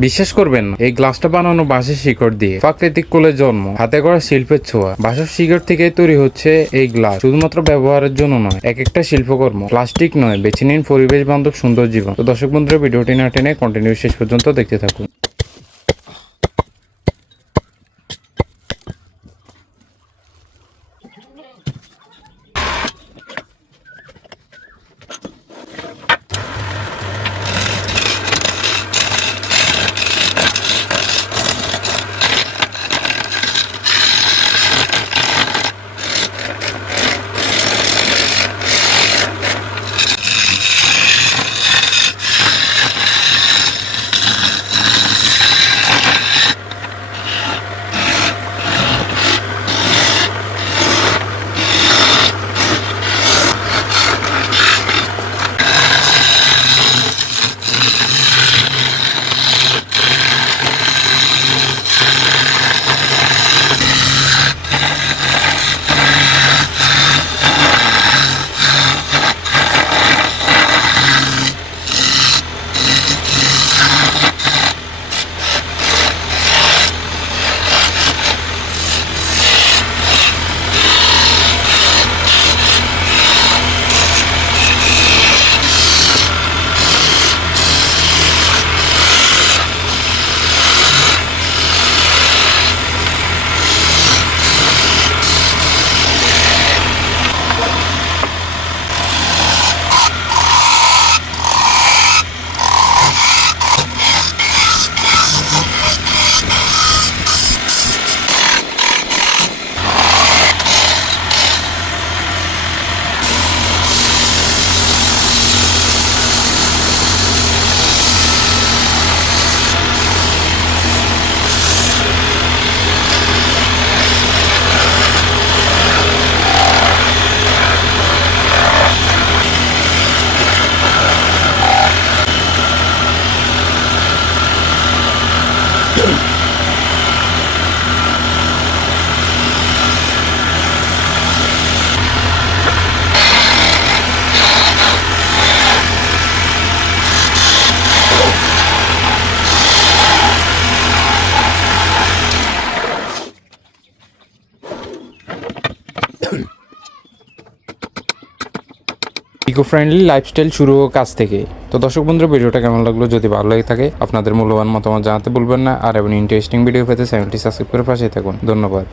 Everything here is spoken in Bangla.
বিশ্বাস করবেন না, এই গ্লাসটা বানানো বাঁশের শিকড় দিয়ে। প্রাকৃতিক কোলের জন্ম, হাতে করা শিল্পের ছোঁয়া। বাঁশের শিকড় থেকে তৈরি হচ্ছে এই গ্লাস। শুধুমাত্র ব্যবহারের জন্য নয়, এক একটা শিল্পকর্ম। প্লাস্টিক নয়, বেছে নিন পরিবেশ বান্ধব সুন্দর জীবন। তো দর্শক বন্ধুরা, ভিডিওটি না টেনে কন্টিনিউ শেষ পর্যন্ত দেখতে থাকুন। ইকো ফ্রেন্ডলি লাইফস্টাইল শুরু হোক কাজ থেকে। তো দর্শক বন্ধুরা, ভিডিওটা কেমন লাগলো? যদি ভালো লাগে থাকে আপনাদের মূল্যবান মতামত জানাতে ভুলবেন না। আর এমন ইন্টারেস্টিং ভিডিও পেতে চ্যানেলটি সাবস্ক্রাইব করে পাশে থাকুন। ধন্যবাদ।